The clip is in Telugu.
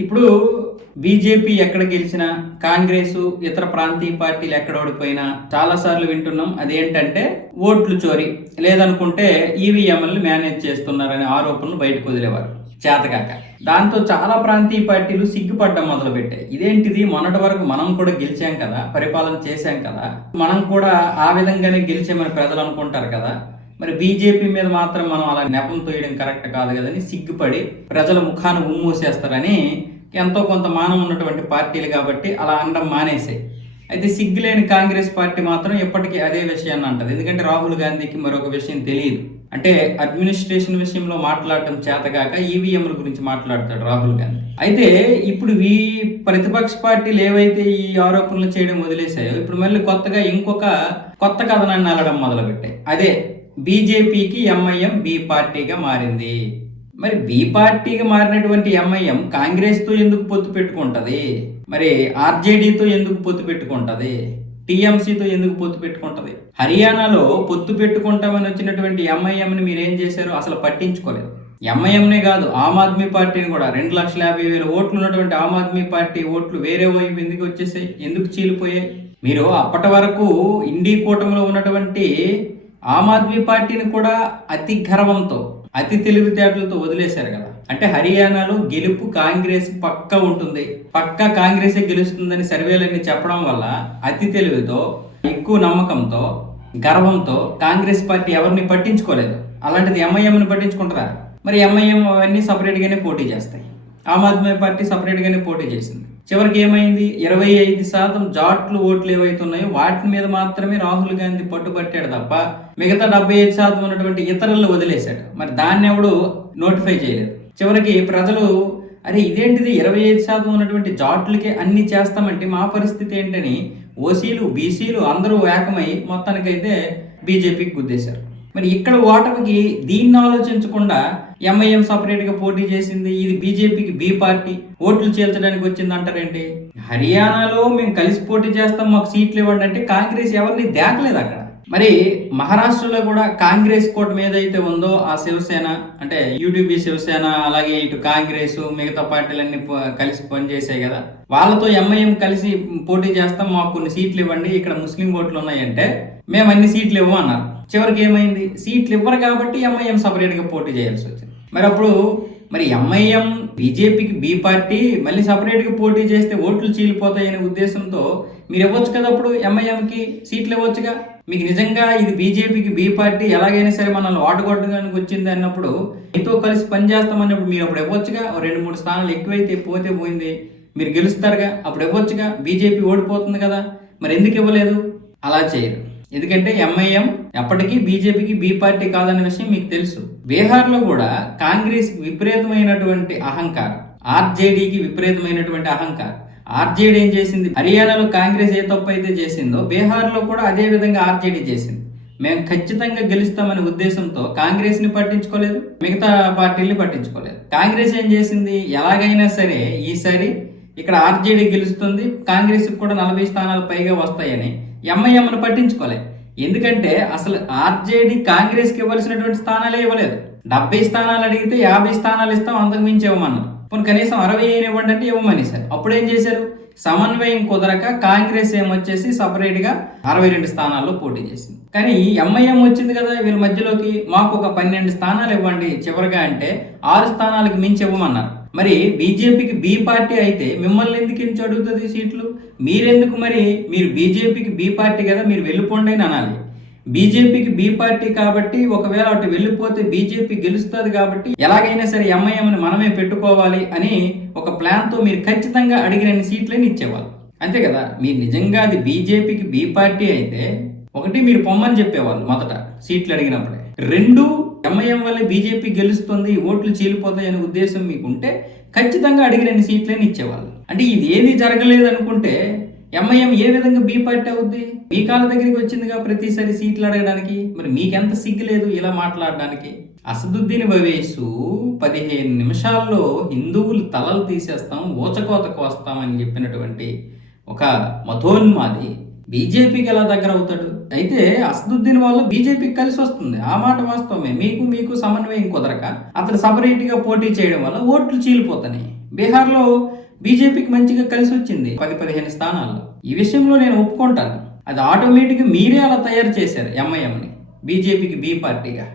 ఇప్పుడు బీజేపీ ఎక్కడ గెలిచినా, కాంగ్రెస్ ఇతర ప్రాంతీయ పార్టీలు ఎక్కడ ఓడిపోయినా చాలా సార్లు వింటున్నాం. అదేంటంటే ఓట్లు చోరీ లేదనుకుంటే ఈవీఎంలను మేనేజ్ చేస్తున్నారనే ఆరోపణలు బయటకు వదిలేవారు చేతకాక. దాంతో చాలా ప్రాంతీయ పార్టీలు సిగ్గుపడ్డం మొదలుపెట్టాయి. ఇదేంటిది, మొన్నటి వరకు మనం కూడా గెలిచాం కదా, పరిపాలన చేశాం కదా, మనం కూడా ఆ విధంగానే గెలిచామని ప్రజలు అనుకుంటారు కదా, మరి బీజేపీ మీద మాత్రం మనం అలా నెపం తోయడం కరెక్ట్ కాదు కదని సిగ్గుపడి ప్రజల ముఖాన్ని ఉమ్మూసేస్తారని ఎంతో కొంత మానం ఉన్నటువంటి పార్టీలు కాబట్టి అలా అనడం మానేసాయి. అయితే సిగ్గులేని కాంగ్రెస్ పార్టీ మాత్రం ఎప్పటికీ అదే విషయాన్ని అంటది. ఎందుకంటే రాహుల్ గాంధీకి మరొక విషయం తెలియదు. అంటే అడ్మినిస్ట్రేషన్ విషయంలో మాట్లాడటం చేతగాక ఈవీఎంల గురించి మాట్లాడతాడు రాహుల్ గాంధీ. అయితే ఇప్పుడు ఈ ప్రతిపక్ష పార్టీలు ఏవైతే ఈ ఆరోపణలు చేయడం వదిలేసాయో ఇప్పుడు మళ్ళీ కొత్తగా ఇంకొక కొత్త కథనాన్ని అల్లడం మొదలుపెట్టాయి. అదే బీజేపీకి ఎంఐఎం బి పార్టీగా మారింది. మరి బి పార్టీగా మారినటువంటి ఎంఐఎం కాంగ్రెస్తో ఎందుకు పొత్తు పెట్టుకుంటది? మరి ఆర్జేడీతో ఎందుకు పొత్తు పెట్టుకుంటది? టీఎంసీతో ఎందుకు పొత్తు పెట్టుకుంటది? హర్యానాలో పొత్తు పెట్టుకుంటామని వచ్చినటువంటి ఎంఐఎంని మీరేం చేశారు? అసలు పట్టించుకోలేదు. ఎంఐఎంనే కాదు, ఆమ్ ఆద్మీ పార్టీని కూడా 2,50,000 ఓట్లు ఉన్నటువంటి ఆమ్ ఆద్మీ పార్టీ ఓట్లు వేరే వైపు ఎందుకు వచ్చేసాయి? ఎందుకు చీలిపోయాయి? మీరు అప్పటి వరకు ఇండీ కూటమిలో ఉన్నటువంటి ఆమ్ ఆద్మీ పార్టీని కూడా అతి గర్వంతో అతి తెలివితేటలతో వదిలేశారు కదా. అంటే హర్యానాలో గెలుపు కాంగ్రెస్ పక్కా ఉంటుంది, పక్కా కాంగ్రెసే గెలుస్తుందని సర్వేలన్నీ చెప్పడం వల్ల అతి తెలివితో, ఎక్కువ నమ్మకంతో, గర్వంతో కాంగ్రెస్ పార్టీ ఎవరిని పట్టించుకోలేదు. అలాంటిది ఎంఐఎంని పట్టించుకుంటారా? మరి ఎంఐఎం అవన్నీ సపరేట్గానే పోటీ చేస్తాయి. ఆమ్ ఆద్మీ పార్టీ సపరేట్గానే పోటీ చేసింది. చివరికి ఏమైంది? 25% జాట్లు ఓట్లు ఏవైతే ఉన్నాయో వాటి మీద మాత్రమే రాహుల్ గాంధీ పట్టుబట్టాడు తప్ప మిగతా 75% ఉన్నటువంటి ఇతరులను వదిలేశాడు. మరి దాన్ని ఎవడు నోటిఫై చేయలేదు. చివరికి ప్రజలు అరే ఇదేంటిది 25% ఉన్నటువంటి జాట్లకి అన్ని చేస్తామంటే మా పరిస్థితి ఏంటని ఓసీలు, బీసీలు అందరూ ఏకమై మొత్తానికైతే బీజేపీకి గుద్దేశారు. మరి ఇక్కడ ఓటమికి దీన్ని ఆలోచించకుండా ఎంఐఎం సపరేట్ గా పోటీ చేసింది, ఇది బీజేపీకి బి పార్టీ ఓట్లు చేల్చడానికి వచ్చింది అంటారేంటి? హర్యానాలో మేము కలిసి పోటీ చేస్తాం, మాకు సీట్లు ఇవ్వండి అంటే కాంగ్రెస్ ఎవరిని దేకలేదు అక్కడ. మరి మహారాష్ట్రలో కూడా కాంగ్రెస్ కూటమి ఏదైతే ఉందో ఆ శివసేన అంటే యూటీపీ శివసేన, అలాగే ఇటు కాంగ్రెస్ మిగతా పార్టీలన్నీ కలిసి పనిచేసాయి కదా, వాళ్ళతో ఎంఐఎం కలిసి పోటీ చేస్తాం, మాకు కొన్ని సీట్లు ఇవ్వండి, ఇక్కడ ముస్లిం ఓట్లు ఉన్నాయంటే మేము అన్ని సీట్లు ఇవ్వము అన్నారు. చివరికి ఏమైంది? సీట్లు ఇవ్వరు కాబట్టి ఎంఐఎం సపరేట్ గా పోటీ చేయాల్సి వచ్చింది. మరి అప్పుడు మరి ఎంఐఎం బీజేపీకి బి పార్టీ మళ్ళీ సపరేట్ గా పోటీ చేస్తే ఓట్లు చీలిపోతాయనే ఉద్దేశంతో మీరు ఇవ్వచ్చు కదా, అప్పుడు ఎంఐఎంకి సీట్లు ఇవ్వచ్చుగా. మీకు నిజంగా ఇది బీజేపీకి బి పార్టీ ఎలాగైనా సరే మనల్ని ఓటగొట్టడానికి వచ్చింది అన్నప్పుడు మీతో కలిసి పనిచేస్తామన్నప్పుడు మీరు అప్పుడు ఇవ్వచ్చుగా. 2-3 స్థానాలు ఎక్కువైతే పోతే పోయింది, మీరు గెలుస్తారుగా, అప్పుడు ఇవ్వచ్చుగా. బీజేపీ ఓడిపోతుంది కదా, మరి ఎందుకు ఇవ్వలేదు? అలా చేయరు. ఎందుకంటే ఎంఐఎం ఎప్పటికీ బీజేపీకి బి పార్టీ కాదన్న విషయం మీకు తెలుసు. బీహార్లో కూడా కాంగ్రెస్ విపరీతమైనటువంటి అహంకారం, ఆర్జేడీకి విపరీతమైనటువంటి అహంకారం. ఆర్జేడీ ఏం చేసింది? హర్యానాలో కాంగ్రెస్ ఏ తప్పు అయితే చేసిందో బీహార్లో కూడా అదే విధంగా ఆర్జేడీ చేసింది. మేము ఖచ్చితంగా గెలుస్తామనే ఉద్దేశంతో కాంగ్రెస్ ని పట్టించుకోలేదు, మిగతా పార్టీల్ని పట్టించుకోలేదు. కాంగ్రెస్ ఏం చేసింది? ఎలాగైనా సరే ఈసారి ఇక్కడ ఆర్జేడీ గెలుస్తుంది, కాంగ్రెస్ కూడా 40 స్థానాలు పైగా వస్తాయని ఎంఐఎంను పట్టించుకోలేదు. ఎందుకంటే అసలు ఆర్జేడీ కాంగ్రెస్కి ఇవ్వాల్సినటువంటి స్థానాలే ఇవ్వలేదు. 70 స్థానాలు అడిగితే 50 స్థానాలు ఇస్తాం, అంతకు మించి ఇవ్వమన్నారు. పోనీ కనీసం 60 ఇవ్వండి అంటే ఇవ్వమని సార్. అప్పుడు ఏం చేశారు? సమన్వయం కుదరక కాంగ్రెస్ ఏమొచ్చేసి సపరేట్ గా 62 స్థానాల్లో పోటీ చేసింది. కానీ ఎంఐఎం వచ్చింది కదా వీళ్ళ మధ్యలోకి, మాకు ఒక 12 స్థానాలు ఇవ్వండి చివరిగా అంటే 6 స్థానాలకు మించి ఇవ్వమన్నారు. మరి బీజేపీకి బి పార్టీ అయితే మిమ్మల్ని ఎందుకు ఇంచి అడుగుతుంది సీట్లు? మీరెందుకు? మరి మీరు బీజేపీకి బి పార్టీ కదా, మీరు వెళ్ళిపోండి అని అనాలి. బీజేపీకి బి పార్టీ కాబట్టి ఒకవేళ అటు వెళ్ళిపోతే బీజేపీ గెలుస్తుంది కాబట్టి ఎలాగైనా సరే ఎంఐఎంని మనమే పెట్టుకోవాలి అని ఒక ప్లాన్తో మీరు ఖచ్చితంగా అడిగిన సీట్లని ఇచ్చేవాళ్ళు, అంతే కదా. మీరు నిజంగా అది బీజేపీకి బి పార్టీ అయితే ఒకటి మీరు పొమ్మని చెప్పేవాళ్ళు మొదట సీట్లు అడిగినప్పుడే, 2 ఎంఐఎం వల్లే బీజేపీ గెలుస్తుంది, ఓట్లు చీలిపోతాయి అనే ఉద్దేశం మీకుంటే ఖచ్చితంగా అడిగిన సీట్లని ఇచ్చేవాళ్ళు. అంటే ఇది ఏది జరగలేదు అనుకుంటే ఎంఐఎం ఏ విధంగా బి పార్టీ అవుద్ది? మీ కాళ్ళ దగ్గరికి వచ్చిందిగా ప్రతిసారి సీట్లు అడగడానికి. మరి మీకెంత సిగ్గు లేదు ఇలా మాట్లాడడానికి? అసదుద్దీన్ ఓవైసీ 15 నిమిషాల్లో హిందువులు తలలు తీసేస్తాం, ఊచకోత కోస్తామని చెప్పినటువంటి ఒక మతోన్మాది బీజేపీకి ఎలా దగ్గర అవుతాడు? అయితే అసదుద్దీన్ వల్ల బీజేపీకి కలిసి వస్తుంది, ఆ మాట వాస్తవమే. మీకు సమన్వయం కుదరక అతను సపరేట్ గా పోటీ చేయడం వల్ల ఓట్లు చీలిపోతాయి. బీహార్లో బీజేపీకి మంచిగా కలిసి వచ్చింది 10-15 స్థానాల్లో. ఈ విషయంలో నేను ఒప్పుకుంటాను. అది ఆటోమేటిక్గా మీరే అలా తయారు చేశారు ఎంఐఎంని బీజేపీకి బి పార్టీగా.